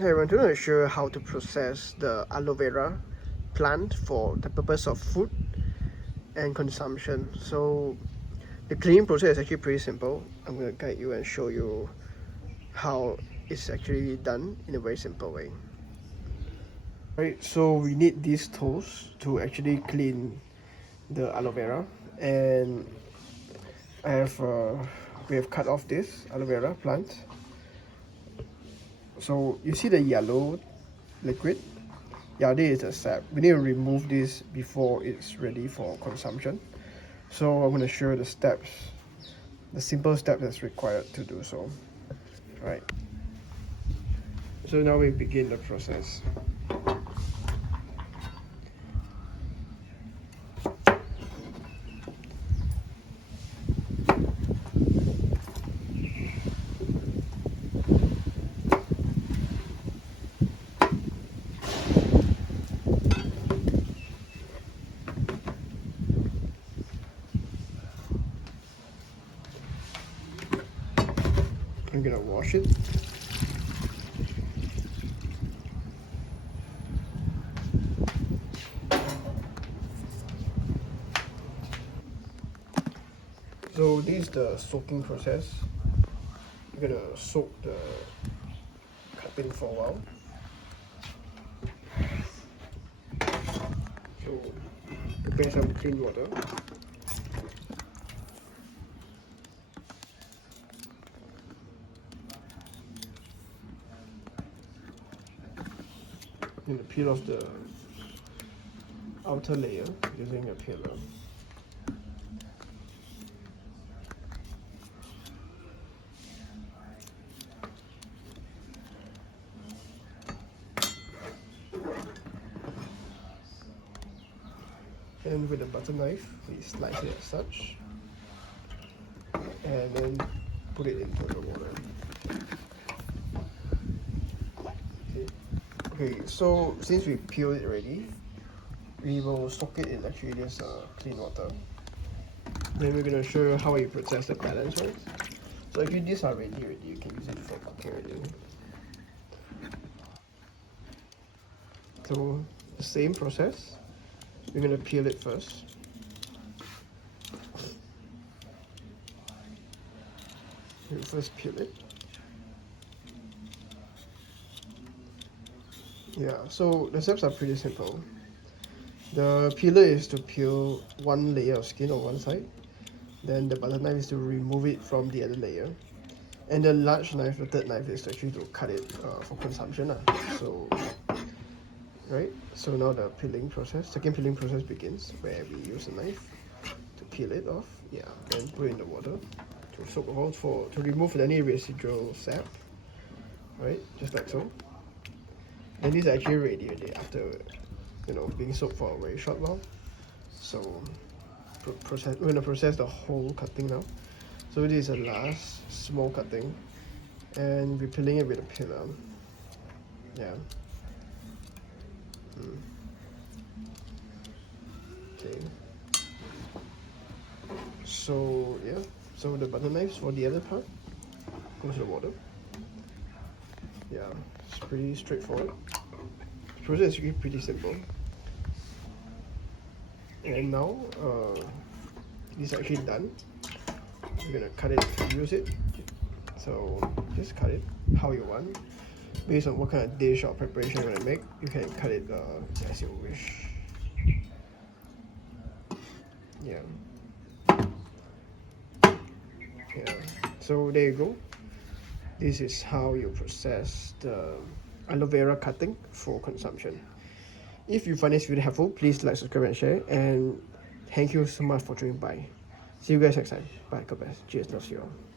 Hey everyone, today I'm going to show you how to process the aloe vera plant for the purpose of food and consumption. So the cleaning process is actually pretty simple. I'm going to guide you and show you how it's actually done in a very simple way. Right, so we need these tools to actually clean the aloe vera, and we have cut off this aloe vera plant. So you see the yellow liquid? Yeah, this is the sap. We need to remove this before it's ready for consumption. So I'm going to show you the steps, the simple step that's required to do so. Right. So now we begin the process. I'm gonna wash it. So this is the soaking process. You're gonna soak the cutting for a while. So prepare some clean water. I'm gonna peel off the outer layer using a peeler. And with a butter knife, we slice it as such, and then put it into the water. Okay, so since we peeled it already, we will soak it in actually this clean water. Then we're gonna show you how you process the balance, right? So actually these are ready already, you can use it for cooking already. So the same process, we're gonna peel it first. We first peel it. Yeah, so the steps are pretty simple. The peeler is to peel one layer of skin on one side. Then the butter knife is to remove it from the other layer. And the large knife, the third knife, is actually to cut it for consumption. So, right? So now the peeling process, second peeling process begins, where we use a knife to peel it off. Yeah, then put it in the water to soak all to remove any residual sap. Right, just like so. Then these are actually ready already after, being soaked for a very short while. So we're gonna process the whole cutting now. So this is the last small cutting, and we're peeling it with a peeler. Yeah. Okay. So yeah. So the butter knives for the other part goes to the water. Yeah, it's pretty straightforward. The process is really pretty simple. And now this is actually done. We're gonna cut it to use it. So just cut it how you want. Based on what kind of dish or preparation you're gonna make, you can cut it as you wish. Yeah. Yeah. So there you go. This is how you process the aloe vera cutting for consumption. If you find this video helpful, please like, subscribe, and share. And thank you so much for joining by. See you guys next time. Bye. God bless. Cheers. Love you all.